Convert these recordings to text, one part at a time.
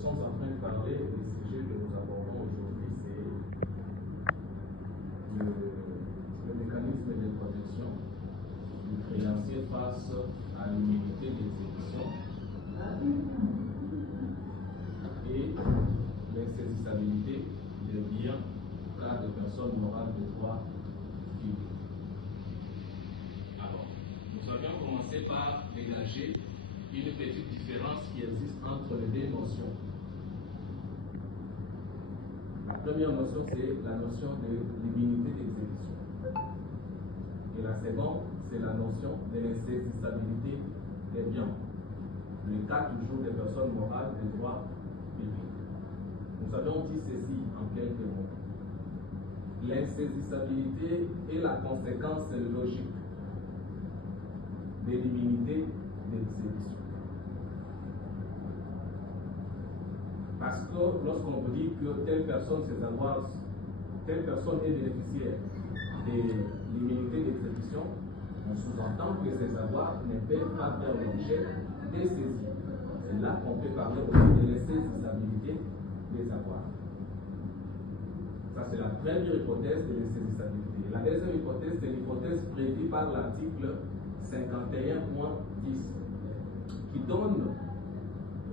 sommes en train de parler du sujet que nous abordons aujourd'hui, c'est le mécanisme de protection du créancier face à l'immunité d'exécution et l'insaisissabilité des biens cas de personnes morales de droit public. Alors, nous avions commencé par dégager une petite différence qui existe entre les deux notions. La première notion, c'est la notion de l'immunité d'exécution. Et la seconde, c'est la notion de l'insaisissabilité des biens. Le cas toujours des personnes morales de droit public. Nous avons dit ceci en quelques mots. L'insaisissabilité est la conséquence logique de l'immunité d'exécution. Parce que lorsqu'on vous dit que telle personne est bénéficiaire de l'immunité d'exécution, on sous-entend que ces avoirs ne peuvent pas faire l'objet des saisies. C'est là qu'on peut parler aussi de l'insaisissabilité des avoirs. Ça, c'est la première hypothèse de l'insaisissabilité. La deuxième hypothèse, c'est l'hypothèse prévue par l'article 51.10 qui donne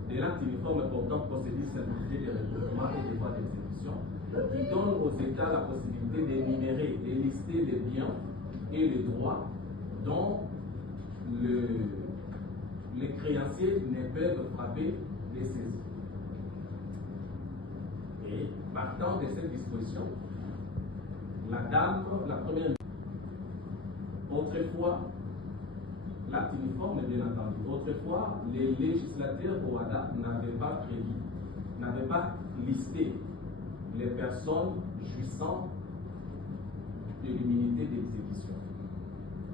de l'acte uniforme portant procédure simplifiée de recouvrement et de droits d'exécution, qui donne aux États la possibilité d'énumérer, de lister les biens et les droits dont les créanciers ne peuvent frapper les saisies. Et partant de cette disposition, la première, autrefois, l'acte uniforme, bien entendu. Autrefois, les législateurs au WADA n'avaient pas listé les personnes jouissant de l'immunité d'exécution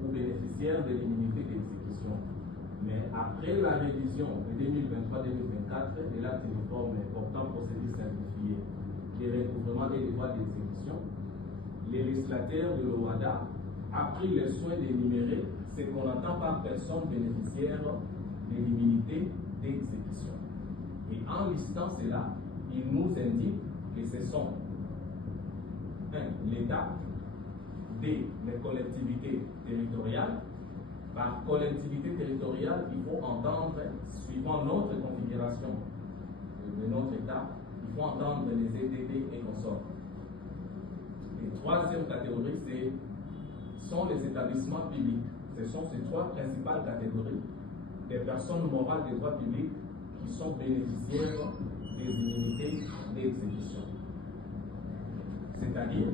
ou bénéficiaires de l'immunité d'exécution. Mais après la révision de 2023-2024 de l'acte uniforme portant procédure simplifiée des recouvrements et des droits d'exécution, les législateurs de l'OWADA a pris le soin d'énumérer ce qu'on entend par personne bénéficiaire de l'immunité d'exécution. Et en listant cela, il nous indique que ce sont 1. L'État, 2. Les collectivités territoriales. Par collectivité territoriale, il faut entendre, suivant notre configuration de notre État, il faut entendre les EDD et consorts. Et troisième catégorie, sont les établissements publics. Ce sont ces trois principales catégories des personnes morales de droit public qui sont bénéficiaires des immunités d'exécution. C'est-à-dire,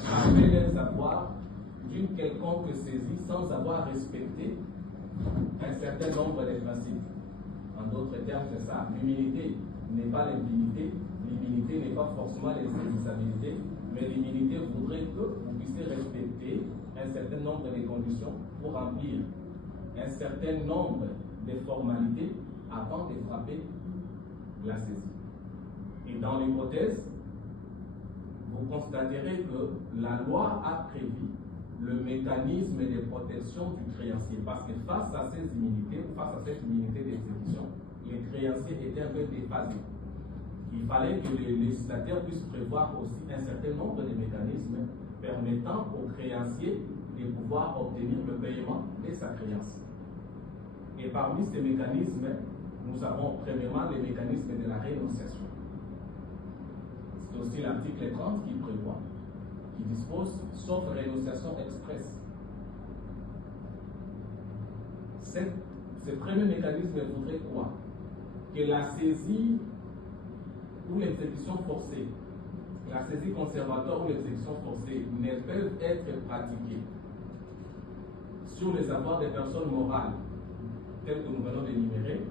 après les avoirs d'une quelconque saisie sans avoir respecté un certain nombre de principes. En d'autres termes, c'est ça. L'immunité n'est pas l'impunité, l'immunité n'est pas forcément l'insaisissabilité, mais l'immunité voudrait que vous puissiez respecter un certain nombre de conditions pour remplir un certain nombre de formalités avant de frapper la saisie. Et dans l'hypothèse, vous constaterez que la loi a prévu le mécanisme de protection du créancier, parce que face à ces immunités, face à cette immunité d'exécution, les créanciers étaient un peu déphasés. Il fallait que les législateurs puissent prévoir aussi un certain nombre de mécanismes permettant aux créanciers de pouvoir obtenir le paiement de sa créance. Et parmi ces mécanismes, nous avons premièrement les mécanismes de la rénonciation. C'est aussi l'article 30 qui prévoit, qui dispose, sauf rénonciation expresse. Ce premier mécanisme voudrait quoi? Que la saisie ou l'exécution forcée, la saisie conservatoire ou l'exécution forcée ne peuvent être pratiquées sur les avoirs des personnes morales, telles que nous venons d'énumérer,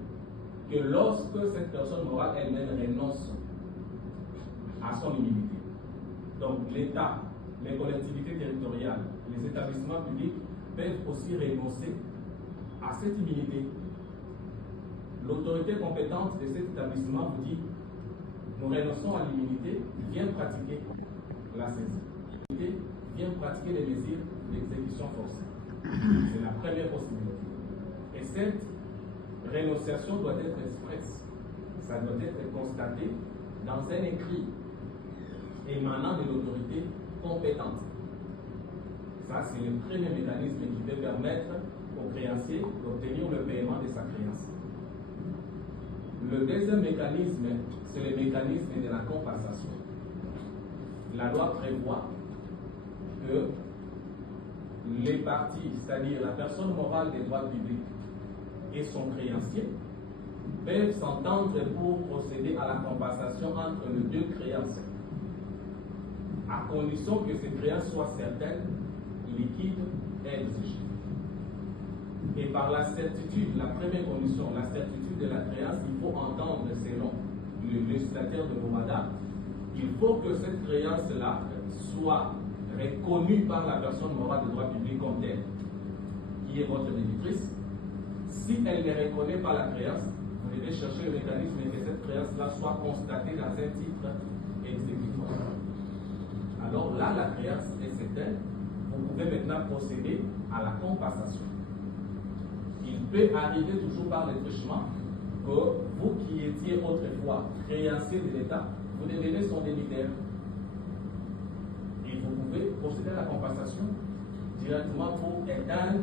que lorsque cette personne morale elle-même renonce à son immunité. Donc l'État, les collectivités territoriales, les établissements publics peuvent aussi renoncer à cette immunité. L'autorité compétente de cet établissement vous dit: nous renonçons à l'immunité, viens pratiquer la saisie. Viens pratiquer les mesures d'exécution forcée. C'est la première possibilité. Et cette rénonciation doit être expresse. Ça doit être constaté dans un écrit émanant de l'autorité compétente. Ça, c'est le premier mécanisme qui peut permettre au créancier d'obtenir le paiement de sa créance. Le deuxième mécanisme, c'est le mécanisme de la compensation. La loi prévoit que les parties, c'est-à-dire la personne morale des droits publics et son créancier, peuvent s'entendre pour procéder à la compensation entre les deux créanciers, à condition que ces créances soient certaines, liquides et exigées. Et par la certitude, la première condition, la certitude de la créance, il faut entendre, selon le législateur de Rwanda, il faut que cette créance-là soit reconnue par la personne morale de droit public comme telle, qui est votre débitrice. Si elle ne reconnaît pas la créance, vous devez chercher le mécanisme et que cette créance-là soit constatée dans un titre exécutoire. Alors là, la créance est certaine, vous pouvez maintenant procéder à la compensation. Il peut arriver toujours par le truchement que vous qui étiez autrefois créancier de l'État, vous devenez son débiteur. Et vous pouvez procéder à la compensation directement pour éteindre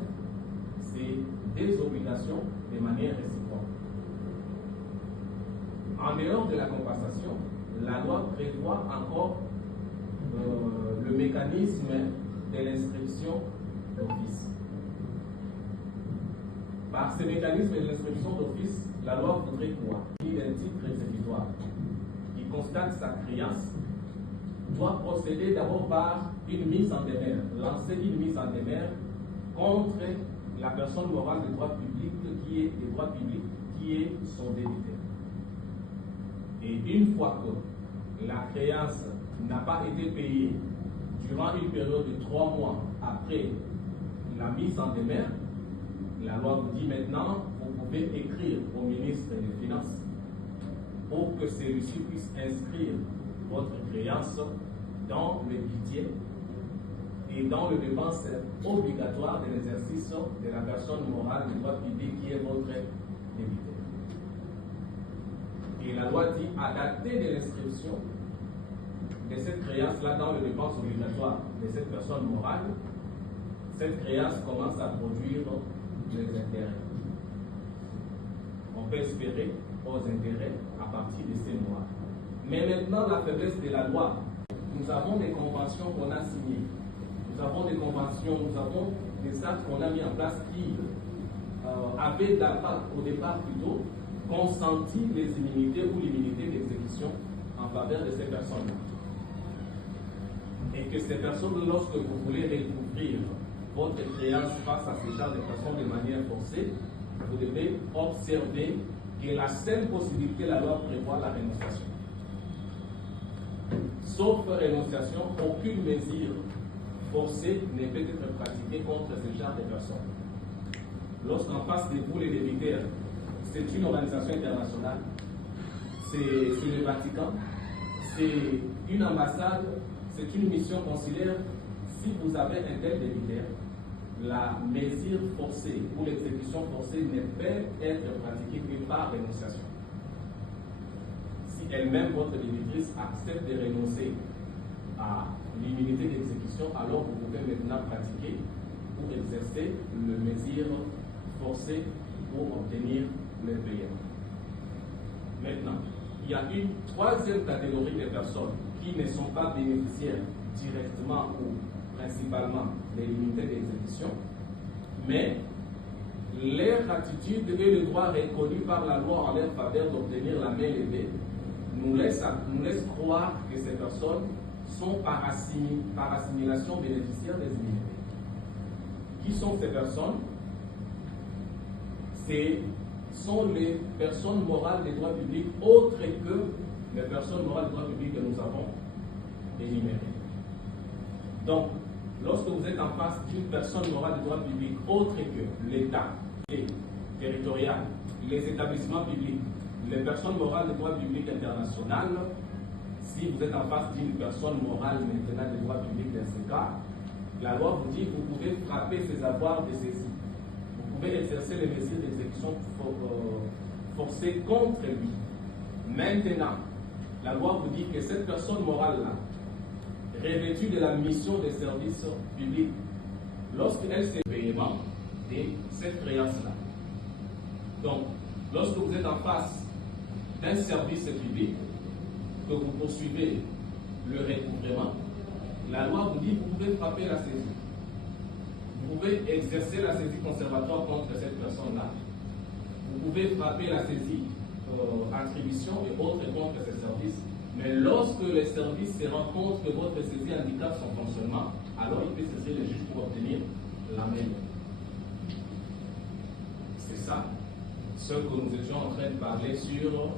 ces désobligations de manière réciproque. En dehors de la compensation, la loi prévoit encore le mécanisme de l'inscription d'office. Par ce mécanisme de l'inscription d'office, la loi voudrait quoi? Un titre exécutoire qui constate sa créance doit procéder d'abord par une mise en demeure, lancer une mise en demeure contre la personne morale de droit public qui est son débiteur. Et une fois que la créance n'a pas été payée durant une période de 3 mois après la mise en demeure, la loi vous dit maintenant, vous pouvez écrire au ministre des Finances pour que celui-ci puisse inscrire votre créance dans le budget et dans le dépense obligatoire de l'exercice de la personne morale de droit public qui est votre débiteur. Et la loi dit, à dater de l'inscription de cette créance-là dans le dépense obligatoire de cette personne morale, cette créance commence à produire les intérêts. On peut espérer aux intérêts à partir de ces mois. Mais maintenant, la faiblesse de la loi, nous avons des conventions qu'on a signées, nous avons des conventions, nous avons des actes qu'on a mis en place qui avaient au départ plutôt consenti les immunités ou l'immunité d'exécution en faveur de ces personnes-là. Et que ces personnes, lorsque vous voulez recouvrir votre créance face à ce genre de personnes de manière forcée, vous devez observer que la seule possibilité, la loi prévoit la rénonciation. Sauf rénonciation, aucune mesure forcée ne peut être pratiquée contre ce genre de personnes. Lorsqu'en face de vous, les débiteurs, c'est une organisation internationale, c'est le Vatican, c'est une ambassade, c'est une mission consulaire. Si vous avez un tel débiteur, la mesure forcée ou l'exécution forcée ne peut être pratiquée que par rénonciation. Si elle-même, votre débitrice, accepte de renoncer à l'immunité d'exécution, alors vous pouvez maintenant pratiquer ou exercer le mesure forcée pour obtenir le paiement. Maintenant, il y a une troisième catégorie de personnes qui ne sont pas bénéficiaires directement ou principalement de l'immunité d'exécution, mais leur attitude et le droit reconnu par la loi en leur faveur d'obtenir la main levée nous laisse croire que ces personnes sont par assimilation bénéficiaires des immunités. Qui sont ces personnes? Ce sont les personnes morales des droits publics autres que les personnes morales des droits publics que nous avons énumérées. Donc, lorsque vous êtes en face d'une personne morale de droit public autre que l'État territorial, les établissements publics, les personnes morales de droit public international, si vous êtes en face d'une personne morale maintenant de droit public dans ce cas, la loi vous dit que vous pouvez frapper ses avoirs de ceci. Vous pouvez exercer les mesures d'exécution forcée contre lui. Maintenant, la loi vous dit que cette personne morale-là, revêtue de la mission des services publics, lorsqu'elle s'est paiement de cette créance-là. Donc, lorsque vous êtes en face d'un service public, que vous poursuivez le recouvrement, la loi vous dit que vous pouvez frapper la saisie. Vous pouvez exercer la saisie conservatoire contre cette personne-là. Vous pouvez frapper la saisie attribution et autres contre ces services. Mais lorsque les services se rendent compte que votre saisie handicape son fonctionnement, alors il peut saisir le juge pour obtenir la même. C'est ça ce que nous étions en train de parler sur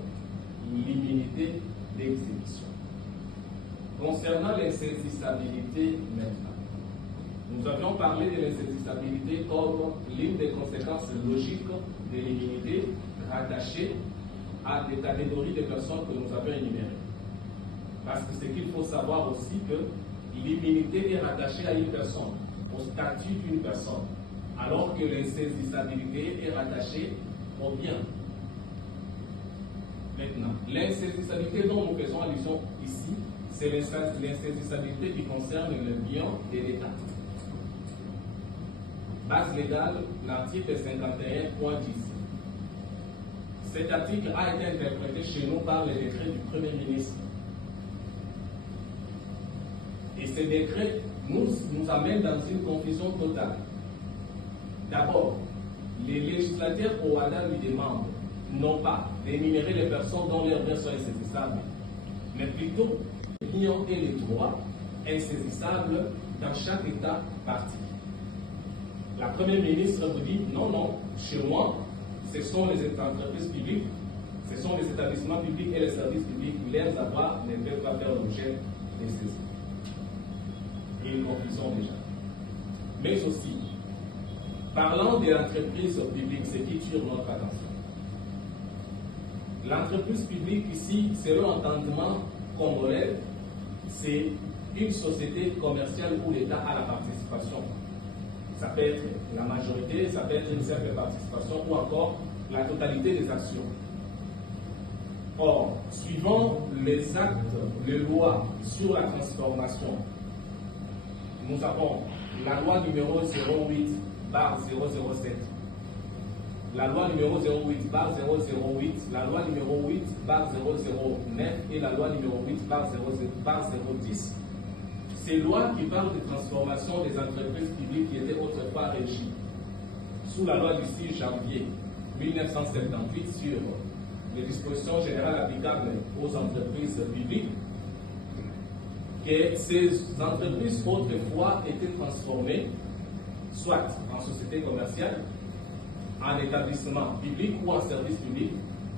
l'immunité d'exécution. Concernant l'insaisissabilité maintenant, nous avions parlé de l'insaisissabilité comme l'une des conséquences logiques de l'immunité rattachée à des catégories de personnes que nous avons énumérées. Parce que c'est qu'il faut savoir aussi que l'immunité est rattachée à une personne, au statut d'une personne, alors que l'insaisissabilité est rattachée au bien. Maintenant, l'insaisissabilité dont nous faisons allusion ici, c'est l'insaisissabilité qui concerne le bien de l'État. Base légale, l'article 51.10. Cet article a été interprété chez nous par le décret du Premier ministre. Et ce décret nous amène dans une confusion totale. D'abord, les législateurs au Rwanda lui demandent non pas d'énumérer les personnes dont leurs biens sont insaisissables, mais plutôt les biens et les droits insaisissables dans chaque État parti. La Première ministre vous dit non, non, chez moi, ce sont les entreprises publiques, ce sont les établissements publics et les services publics, leurs avoirs ne peuvent pas faire l'objet de saisies. Et une conclusion déjà. Mais aussi, parlant de l'entreprise publique, ce qui tire notre attention. L'entreprise publique ici, selon l'entendement congolais, c'est une société commerciale où l'État a la participation. Ça peut être la majorité, ça peut être une simple participation ou encore la totalité des actions. Or, suivant les actes de loi sur la transformation, nous avons la loi numéro 08/007, la loi numéro 08/008, la loi numéro 8/009 et la loi numéro 8/010. Ces lois qui parlent de transformation des entreprises publiques qui étaient autrefois régies sous la loi du 6 janvier 1978 sur les dispositions générales applicables aux entreprises publiques, que ces entreprises autrefois étaient transformées soit en société commerciale, en établissement public ou en service public,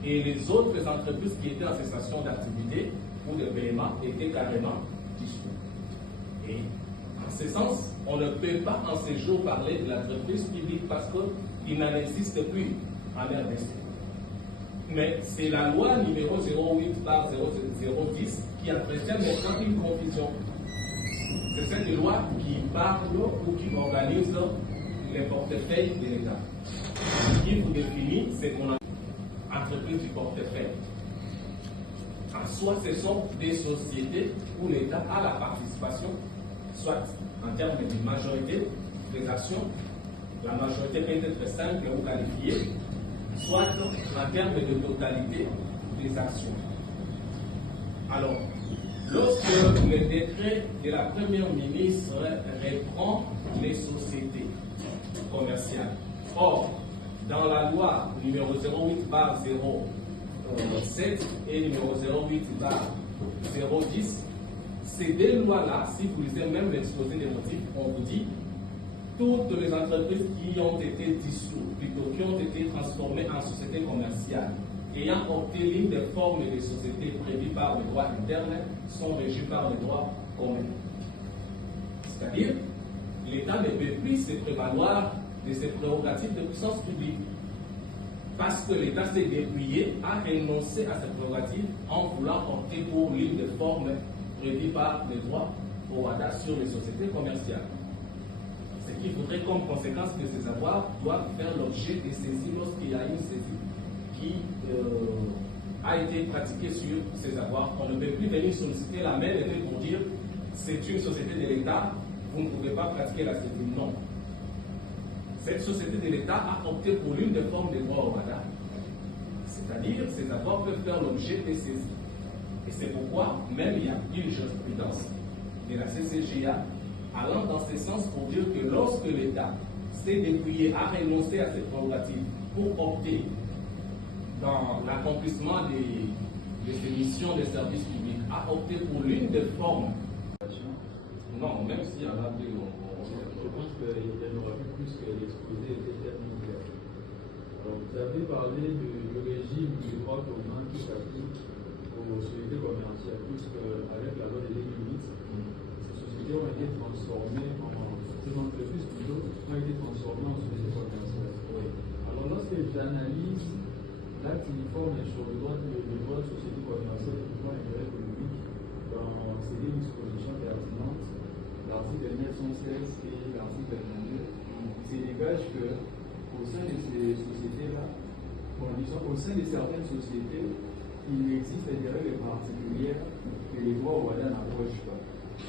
et les autres entreprises qui étaient en cessation d'activité ou de paiement étaient carrément dissoutes. Et en ce sens, on ne peut pas en ces jours parler de l'entreprise publique parce qu'il n'en existe plus en RDC. Mais c'est la loi numéro 08/010 qui entretient maintenant une confusion. C'est cette loi qui parle ou qui organise les portefeuilles de l'État. Qui vous définit, c'est qu'on a entreprise du portefeuille. En soi, ce sont des sociétés où l'État a la participation, soit en termes de majorité des actions, la majorité peut être simple ou qualifiée, soit en termes de totalité des actions. Alors, lorsque le décret de la Première ministre reprend les sociétés commerciales, or, dans la loi numéro 08/007 et numéro 08/010, ces deux lois-là, si vous lisez même l'exposé des motifs, on vous dit toutes les entreprises qui ont été dissoutes, plutôt qui ont été transformées en sociétés commerciales, ayant opté l'une des formes des sociétés prévues par le droit interne, sont régies par le droit commun. C'est-à-dire, l'État ne peut plus se prévaloir de ses prérogatives de puissance publique. Parce que l'État s'est dépouillé, a renoncé à ses prérogatives en voulant opter pour l'une des formes prévues par le droit au Rwanda sur les sociétés commerciales. Ce qui voudrait comme conséquence que ces avoirs doivent faire l'objet de saisies lorsqu'il y a une saisie qui a été pratiquée sur ces avoirs. On ne peut plus venir solliciter la main levée pour dire c'est une société de l'État, vous ne pouvez pas pratiquer la saisie. Non. Cette société de l'État a opté pour l'une des formes des droits au WADA, c'est-à-dire ces avoirs peuvent faire l'objet des saisies. Et c'est pourquoi même il y a une jurisprudence de la CCJA allant dans ce sens pour dire que lorsque l'État s'est dépouillé, a renoncé à ses prérogatives pour opter dans l'accomplissement de ses missions de service public, a opté pour l'une des formes. Non, même si on a dit, je pense qu'il y en aura plus que l'exposé était terminé. Alors, vous avez parlé du régime du droit commun qui s'applique aux sociétés commerciales, puisque avec la loi de 2008, ces sociétés ont été transformées ces entreprises plutôt ont été transformées en sociétés commerciales. Oui. Alors, lorsque j'analyse l'acte uniforme sur le droit de société commerciale et du droit intérêt économique dans ces deux dispositions pertinentes, l'article 916 et l'article 22, c'est dégage qu'au sein de ces sociétés-là, au sein de certaines sociétés, il existe des règles particulières que les droits au WADA n'approchent pas,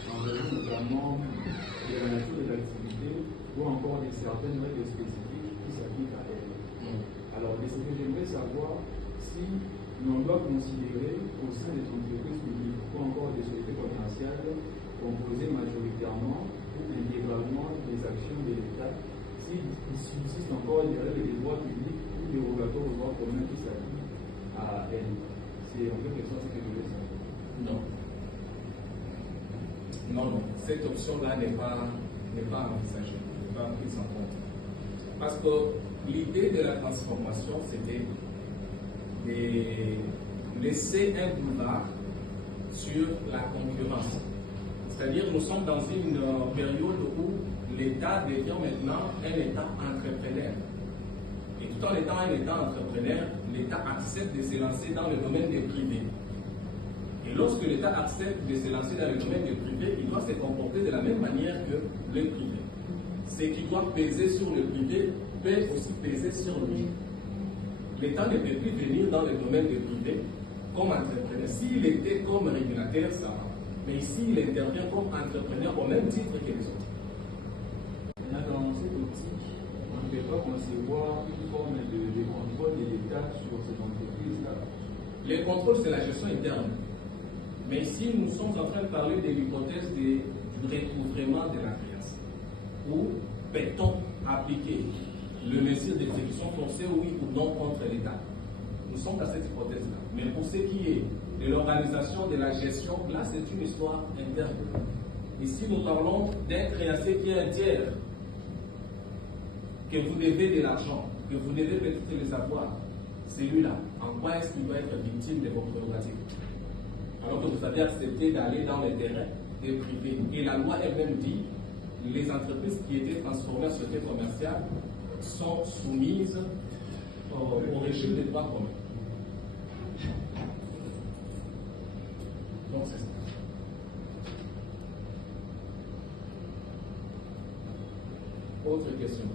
en raison notamment de la nature de l'activité ou encore de certaines règles spécifiques qui s'appliquent à elles. Alors, ce que j'aimerais savoir, si l'on doit considérer au sein des entreprises publiques ou encore des sociétés commerciales composées majoritairement ou intégralement des actions de l'État, s'il subsiste encore des règles des droits publics ou dérogatoires aux droits communs qui s'appliquent à elles. C'est en quelque sorte ce que je veux savoir. Non. Non. Cette option-là n'est pas envisagée, n'est pas prise en compte. Parce que l'idée de la transformation, c'était de laisser un boulevard sur la concurrence. C'est-à-dire nous sommes dans une période où l'État devient maintenant un État entrepreneur. Et tout en étant un État entrepreneur, l'État accepte de se lancer dans le domaine des privés. Et lorsque l'État accepte de se lancer dans le domaine des privés, il doit se comporter de la même manière que les privés. Ce qui doit peser sur le privé peut aussi peser sur lui. L'État ne peut plus venir dans le domaine des privés comme entrepreneur. S'il était comme régulateur, ça va. Mais ici, il intervient comme entrepreneur au même titre que les autres. Dans cette optique, on ne peut pas concevoir une forme de contrôle de l'État sur ces entreprises-là. Le contrôle, c'est la gestion interne. Mais ici, nous sommes en train de parler de l'hypothèse du recouvrement de la créance. Où peut-on appliquer le mesure d'exécution forcée, oui ou non, contre l'État? Nous sommes dans cette hypothèse-là. Mais pour ce qui est de l'organisation de la gestion, là, c'est une histoire interne. Ici, nous parlons d'un créancier qui est un tiers, que vous devez de l'argent, que vous devez peut-être les avoir. Celui-là, en quoi est-ce qu'il va être victime de vos prérogatives? Alors que vous avez accepté d'aller dans les terrains des privés. Et la loi elle-même dit les entreprises qui étaient transformées en société commerciale sont soumises au régime des droits communs. Donc c'est ça. Autre question.